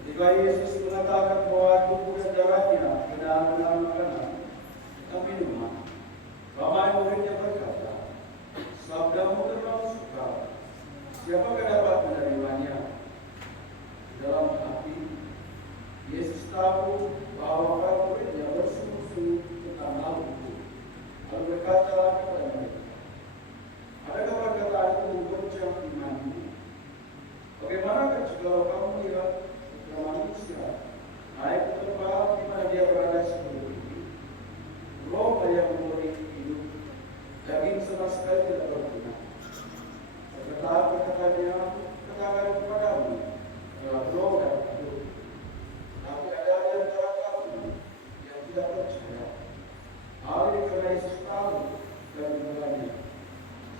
Ketika Yesus mengatakan bahwa tubuh dan darahnya benar-benar makanan dan minuman, ramai muridnya berkata, "Sabdamu terlalu sukar, siapakah dapat menerimanya?" Dalam hati, Yesus tahu bahwa para muridnya bersungguh-sungguh tentang hal itu. Lalu berkata kepada mereka, "Adakah perkataan itu menggoncang imanmu? Bagaimana jika kamu melihat manusia naik ke tempat di mana dia berada sebelum ini? Roh yang memberi hidup, daging sama sekali tidak berguna. Perkataan-perkataannya katakan kepadamu adalah roh dan hidup. Tapi ada di antara kamu yang tidak percaya." Hal ini karena Yesus tahu dan mengenalnya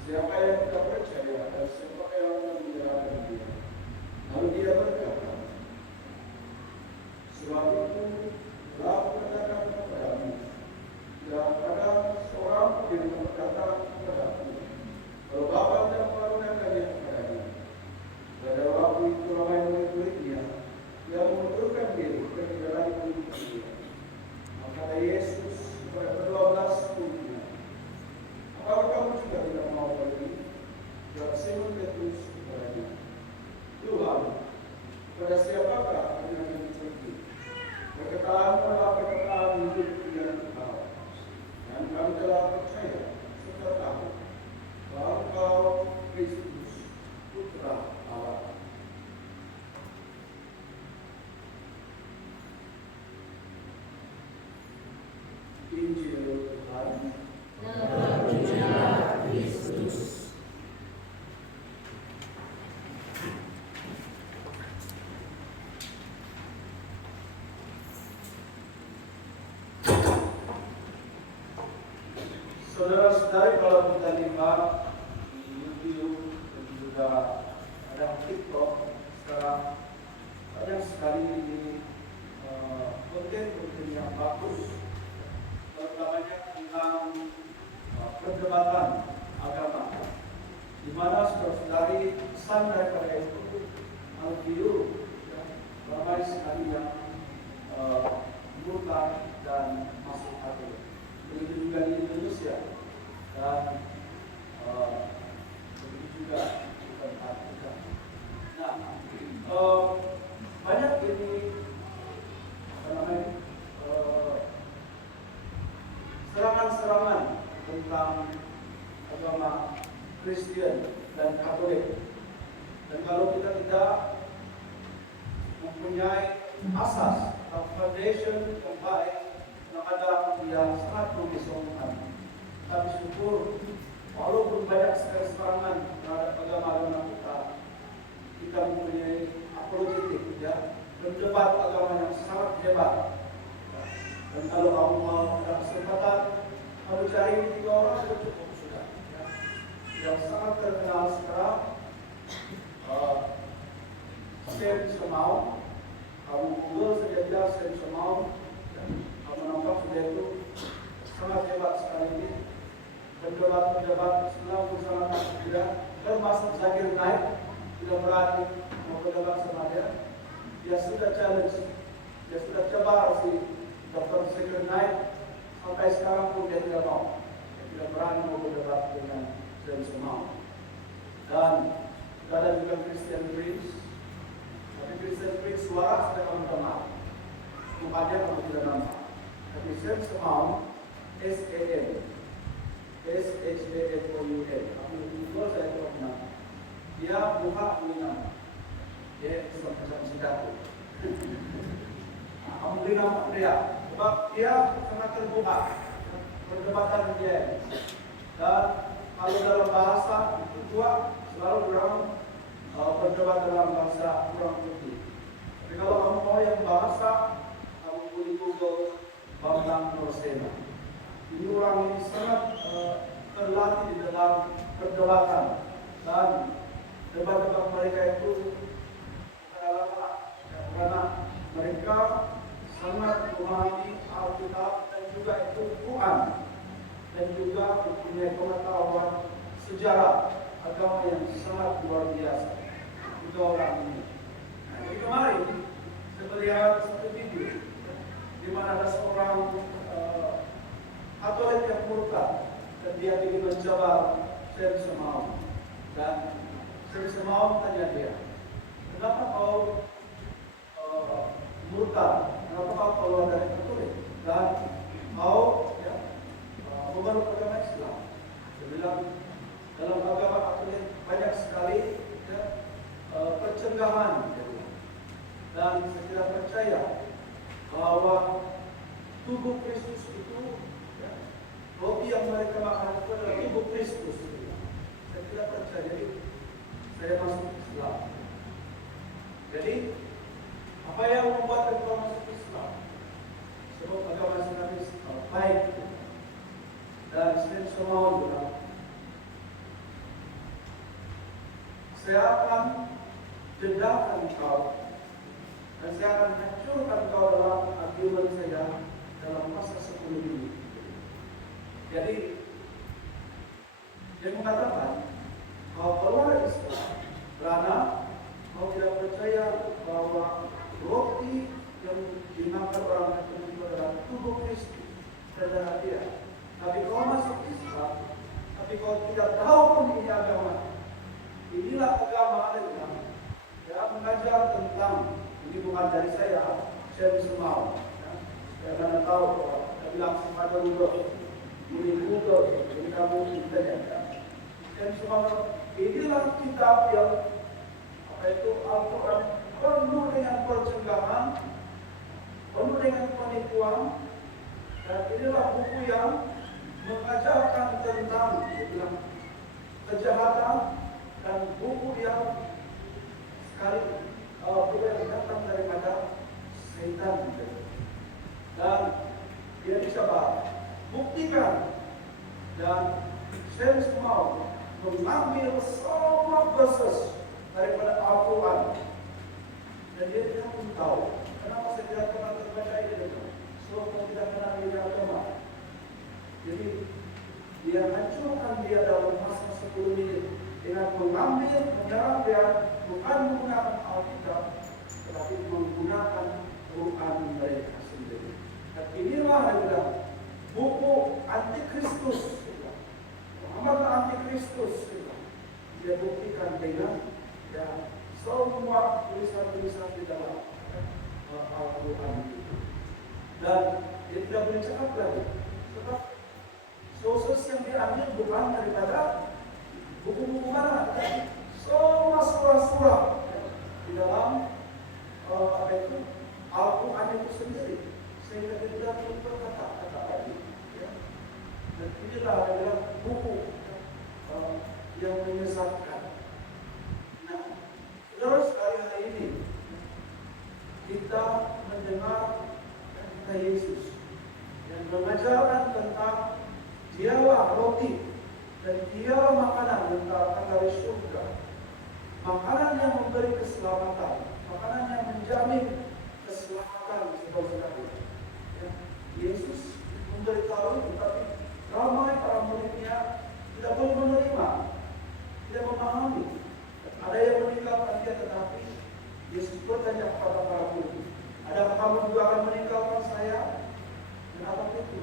siapa yang tidak percaya dan siapa yang menyerahkan dia. Lalu dia berkata, "Sebab itu telah kukatakan kepadamu, tidak ada seorang pun yang berkata kepadaku, kalau Bapa tidak mengaruniakannya kepadanya." Pada waktu itu ramai murid-muridnya yang mengundurkan diri dan tidak lagi mengikuti dia. Maka kata Yesus kepada ke-12 muridnya, "Apakah kamu juga tidak mau pergi?" Jawab Simon Petrus kepadanya, "Tuhan, kepada siapakah kami akan pergi? Perkataanmu adalah perkataan hidup yang kekal. Dan kami telah percaya serta tahu bahwa Engkau Kristus, Putra Allah." Injil Tuhan. Terpujilah Kristus. Saudara-saudari, kalau kita lihat di YouTube dan juga ada TikTok sekarang, banyak sekali ini konten-konten yang bagus, terutamanya tentang perdebatan agama, di mana saudara-saudari pesan daripada itu Alkiyu ramai sekali yang murtad dan masuk Katolik. Begitu juga di Indonesia dan begitu juga di tempat kita. Nah, banyak ini serangan-serangan tentang agama Kristen dan Katolik. Dan kalau kita tidak mempunyai asas atau foundation yang baik, maka dia sangat mengisongkan. Tapi syukur, walaupun banyak sekali serangan terhadap agama-agama kita mempunyai apologetik, ya, berdebat agama yang sangat hebat. Dan kalau kamu mau ada kesempatan, kamu cari 3 orang cukup sudah, ya, yang sangat terkenal sekarang. Sam Shimon, kamu Google saja dia Sam Shimon, kamu nampak dia itu sangat hebat sekali ini. Pendebat-pendebat Islam sangat dia, termasuk Zakir Naik, tidak berani mau berdebat sama dia. Dia sudah challenge, dia sudah coba si Dr. Zakir Naik, sampai sekarang pun dia tidak mau. Dia tidak berani mau berdebat dengan Sam Shimon. Dan ada juga Christian Prince. Tapi Christian Prince suara sudah kamu dengar, mukanya kamu tidak nampak. Tapi Sam Shimon SAM, SHAMOUN. Tapi Google saya pernah. Dia buka minum. Dia semacam sidaku. Kamu beri nama dia. Sebab dia sangat terbuka. Perdebatan dia. Dan kalau dalam bahasa itu juga selalu orang berdebat dalam bahasa orang putih. Tapi kalau kamu mau yang bahasa, kamu boleh Google Bambang Nursena. Ini orang ini sangat terlatih di dalam perdebatan dan debat-debat mereka itu karena mereka sangat memahami Alkitab dan juga itu Quran dan juga punya pengetahuan sejarah agama yang sangat luar biasa. Itu orang ini. Nah, jadi kemarin saya melihat satu video di mana ada seorang Katolik yang murtad dan dia ingin mencoba Sam Semaun. Dan Sam Semaun tanya dia, kenapa kau murtad? Kenapa kau keluar dari Katolik? Dan kau memeluk agama Islam? Dia bilang, dalam agama Katolik banyak sekali percenggahan. Dan saya tidak percaya bahwa tubuh Kristus itu, roti yang mereka makan itu adalah tubuh Kristus. Saya tidak percaya. Jadi saya masuk Islam. Jadi apa yang membuat engkau masuk Islam? Sebab agama Islam baik. Dan Sam Semaun bilang, saya akan dedahkan kau dan saya akan hancurkan kau dalam argumen saya dalam masa 10 menit. Jadi dia mengatakan kau keluar Islam karena kau tidak percaya bahwa roti yang dimakan orang Katolik itu adalah tubuh Kristus dan darah dia. Tapi kau masuk Islam, tapi kau tidak tahu pun ini agama. Inilah agama adalah ya, mengajar tentang, ini bukan dari saya Semaun. Saya mana tahu bahwa saya bilang kepada Google, ini kamu internet. Sam Semaun, inilah kitab yang itu Al-Quran penuh dengan percenggahan, penuh dengan penipuan, dan inilah buku yang mengajarkan tentang kejahatan dan buku yang sekali yang datang daripada setan. Dan dia bisa buktikan dan Sam Semaun mengambil semua verses daripada Al-Quran dan dia tidak pun tahu kenapa saya tidak pernah terbaca ini. Sebab saya tidak pernah belajar agama. Jadi dia hancurkan dia dalam masa 10 menit dengan mengambil, menyerang dia bukan menggunakan Alkitab, tetapi menggunakan Quran mereka sendiri. Dan inilah adalah buku antikristus. Muhammad antikristus. Dia buktikan dengan semua tulisan-tulisan di dalam Al-Quran itu. Dan dia tidak boleh cakap lagi. Sebab sources yang diambil bukan daripada buku-buku mana, tetapi semua surah-surah di dalam Al-Quran itu sendiri. Sehingga dia tidak perlu berkata-kata lagi. Dan inilah adalah buku yang menyesatkan. Nah, terus hari ini kita mendengar kata Yesus yang mengajarkan tentang dialah roti dan dialah makanan yang datang dari surga, makanan yang memberi keselamatan, makanan yang menjamin keselamatan saudara-saudara. Ya, Yesus memberitahu itu, tapi ramai para muridnya tidak boleh menerima, tidak memahami. Ada yang meninggalkan dia, tetapi Yesus bertanya kepada para murid, adakah kamu juga akan meninggalkan saya? Dan apa itu?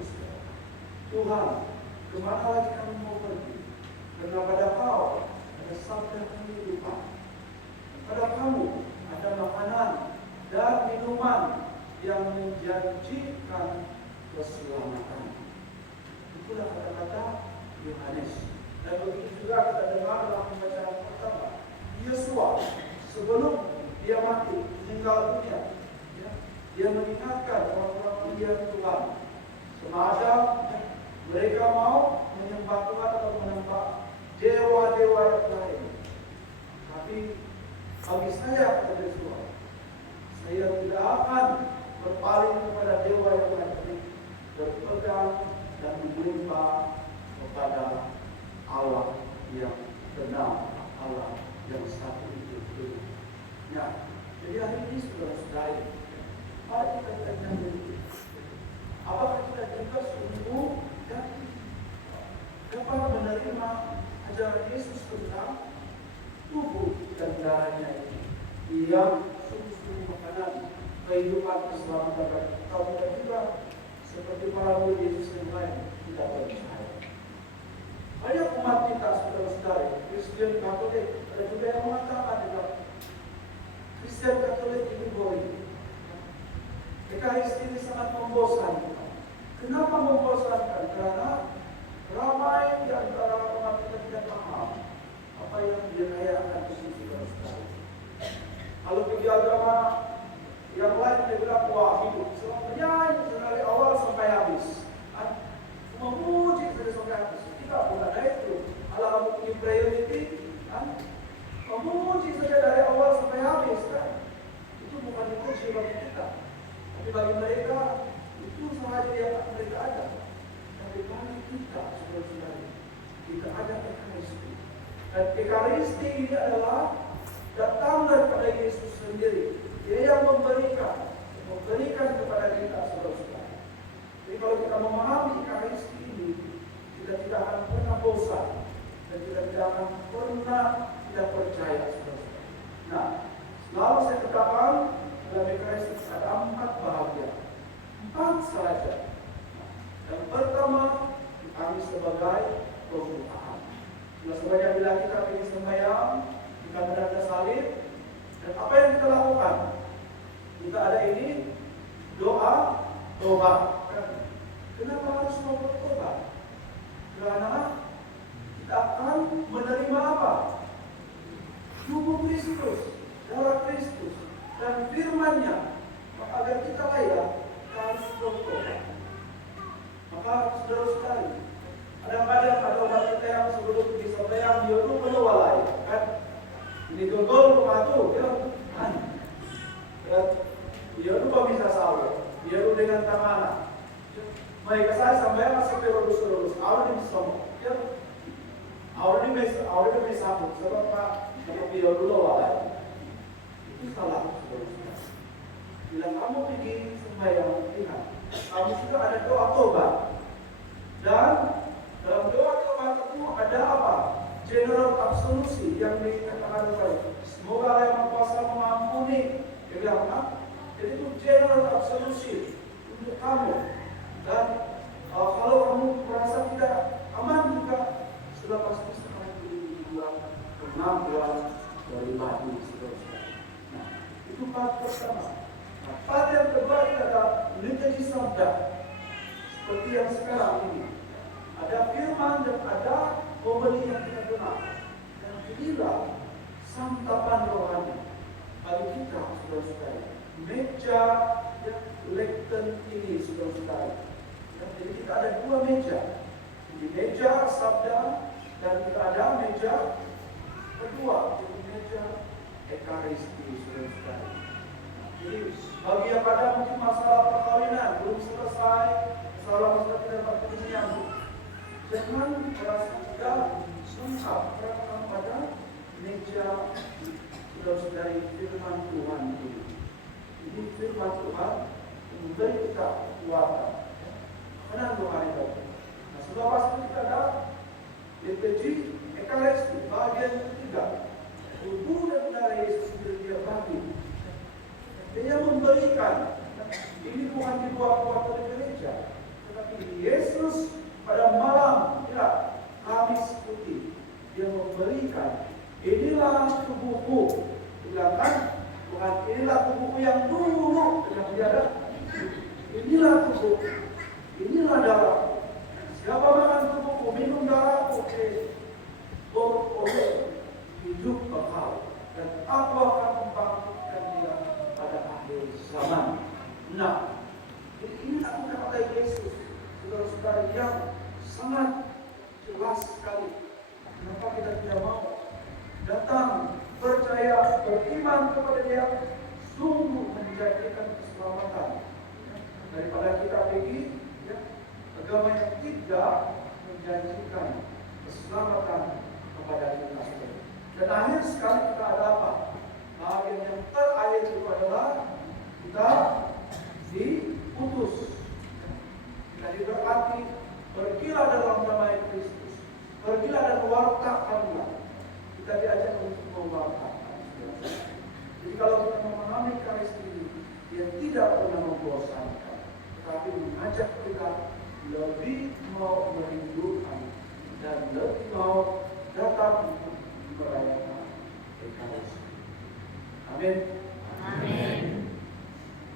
Tuhan, kemana lagi kamu mau pergi? Karena pada kau ada sabda kehidupan. Pada kamu ada makanan dan minuman yang menjanjikan keselamatan. itulah kata-kata Yohanes. Dan begitu juga kita dengar dalam pembacaan pertama, Yosua sebelum dia mati meninggal dunia, ya, dia mengingatkan orang-orang pilihan Tuhan, semada mereka mau menyembah Tuhan atau menyembah dewa-dewa yang lain. Tapi bagi saya, kata Yosua, saya tidak akan berpaling kepada dewa yang lain, tapi berpegang dan menyembah kepada Allah yang benar, Allah yang satu itu. Ya, jadi hari ini saudara-saudari, mari kita tanya dulu, apakah kita juga sungguh dan dapat menerima ajaran Yesus tentang tubuh dan darahnya ini, yang sungguh-sungguh makanan kehidupan keselamatan, atau kita juga seperti para murid Yesus yang lain tidak percaya. Banyak umat kita, saudara-saudari, Kristen Katolik, ada juga yang mengatakan juga Kristen Katolik ini boring. Ekaristi ini sangat membosankan. Kenapa membosankan? Karena ramai di antara umat kita tidak paham apa yang dirayakan di sini, saudara-saudari. Kalau pergi agama yang lain dia bilang, wah hidup selamanya dari awal sampai habis. Memuji saja sampai habis. Tidak, bukan itu. Allah kamu punya priority, memuji saja dari awal sampai habis, kan? Itu bukan dipuji bagi kita, tapi bagi mereka itu sahaja yang mereka ada. Tapi bagi kita, saudara-saudari, kita ada Ekaristi. Dan Ekaristi ini adalah datang daripada Yesus sendiri. Dia yang memberikan kepada kita, saudara-saudari. Jadi kalau kita memahami Ekaristi ini, kita tidak akan pernah bosan dan kita tidak akan pernah tidak percaya, saudara-saudari. Nah, selalu saya katakan dalam Ekaristi ada 4 bahagian, 4 saja. Yang pertama, kami sebagai pembukaan. Sebenarnya bila kita pergi sembahyang, kita menanda salib, dan apa yang kita lakukan? Kita ada ini doa tobat. Kenapa harus mau bertobat? Karena kita akan menerima apa? Tubuh Kristus, darah Kristus, dan firman-Nya. Maka agar kita layak, kita harus bertobat. Maka saudara-saudari, kadang-kadang ada orang kita yang sebelum pergi sembahyang dia itu menewalai, kan? Ini gogol pematu, dia lupa bisa sahur, dia lupa dengan tangan. Mereka saya sampai masuk ke lurus-lurus, awal ini semua, ya. Awal ini sambung, sebab Pak, dia dulu walai. Itu salah, saudara. Bila kamu pergi sembahyang, lihat, kamu sudah ada doa tobat, dan dalam doa tobat itu ada apa? General absolusi yang dikatakan oleh semoga Allah yang Maha Kuasa mengampuni. Dia bilang, jadi itu general absolusi untuk kamu. Dan kalau kamu merasa tidak aman juga, sudah pasti sekarang dibuat pengambilan dari batu, saudara-saudari. Nah, itu part pertama. Nah, part yang kedua adalah liturgi sabda, seperti yang sekarang ini. Ada firman dan ada pembeli yang kita benar. Dan inilah santapan rohani bagi kita, saudara-saudari. Meja yang lekten ini, saudara-saudari. Jadi kita ada 2 meja. Di meja sabda dan kita ada meja kedua, jadi meja Ekaristi, saudara-saudari. Jadi bagi yang pada mungkin masalah perkawinan belum selesai, masalah tidak dapat menyambung, jangan merasa tidak sungguh karena pada meja saudara-saudari firman Tuhan ini. Ini firman Tuhan memberi kita kekuatan. Menang Tuhan itu. Nah, sudah pasti kita ada liturgi Ekaristi bagian ketiga. Tubuh dan darah Yesus sendiri dia bagi. Dia memberikan. Ini bukan dibuat-buat oleh gereja, tetapi Yesus pada malam ya Kamis putih dia memberikan. Inilah tubuhku. Bilang Tuhan, inilah tubuhku yang dulu dengan tiada. Inilah tubuh. Inilah darah. Siapa makan saudara-saudara, yang sangat jelas sekali. Kenapa kita tidak mau datang, percaya, beriman kepada Dia, sungguh menjanjikan keselamatan. Daripada kita pergi agama yang tidak menjanjikan keselamatan kepada kita. Dan akhir sekali kita ada apa? Bagian yang terakhir itu adalah kita diutus. Kita diberkati, pergilah dalam nama Kristus, pergilah dan wartakanlah. Kita diajak untuk mewartakan. Jadi kalau kita memahami Karis ini, Dia tidak pernah membosankan, tetapi mengajak kita lebih mau merindukan dan lebih mau datang untuk merayakan Ekaris. Amin.